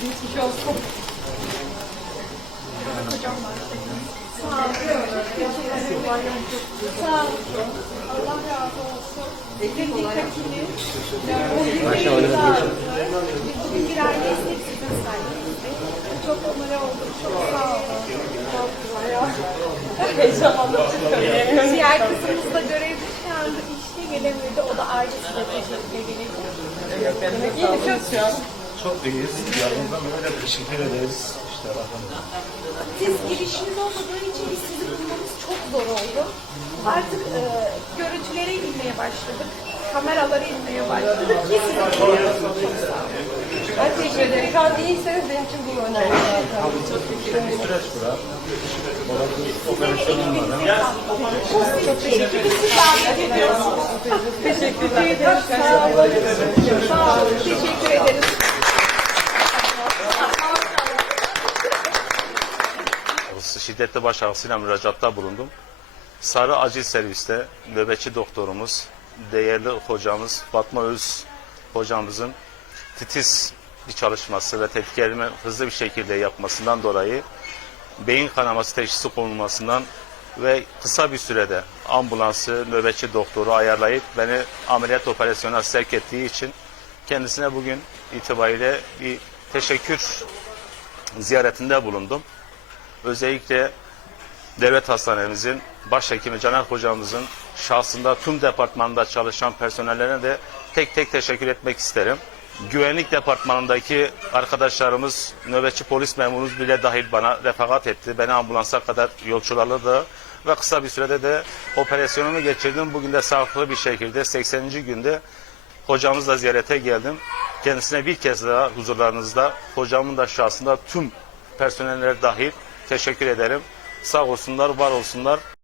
Geçmiş olsun. Hocam Sağ ol. Sağ ol. Allah razı olsun. Maşallah. Çok onore oldum. Çok sağ olun. Heyecanlandım. Diğer kızımız da görevli şu anda işte gelemedi. O da ailesine teşekkür ederim. İyi misiniz şu an? Çok iyiyiz. Yardımdan böyle teşekkür ederiz. İşte bakın. Siz girişiniz olmadığı için biz sizi bulmamız çok zor oldu. Artık e, görüntülere inmeye başladık. Kameralara inmeye başladık. Ki sizi bulmamız çok sağ olun. Ben teşekkür ederim. Şu an iyiyseniz benim için bu önemli zaten. Çok teşekkür ederim. Süreç bura. Var. Çok teşekkür ederim. Teşekkür ederim. Sağ olun. Sağ olun. Teşekkür ederiz. şiddetli baş ağrısıyla müracaatta bulundum. Sarı acil serviste nöbetçi doktorumuz, değerli hocamız Fatma Öz hocamızın titiz bir çalışması ve tetkiklerimi hızlı bir şekilde yapmasından dolayı beyin kanaması teşhisi konulmasından ve kısa bir sürede ambulansı, nöbetçi doktoru ayarlayıp beni ameliyat operasyonuna sevk ettiği için kendisine bugün itibariyle bir teşekkür ziyaretinde bulundum. Özellikle devlet hastanemizin başhekimi Caner hocamızın şahsında tüm departmanda çalışan personellerine de tek tek teşekkür etmek isterim. Güvenlik departmanındaki arkadaşlarımız, nöbetçi polis memurumuz bile dahil bana refakat etti. Beni ambulansa kadar yolcularladı ve kısa bir sürede de operasyonumu geçirdim. Bugün de sağlıklı bir şekilde 80. günde hocamızla ziyarete geldim. Kendisine bir kez daha huzurlarınızda hocamın da şahsında tüm personeller dahil teşekkür ederim. Sağ olsunlar, var olsunlar.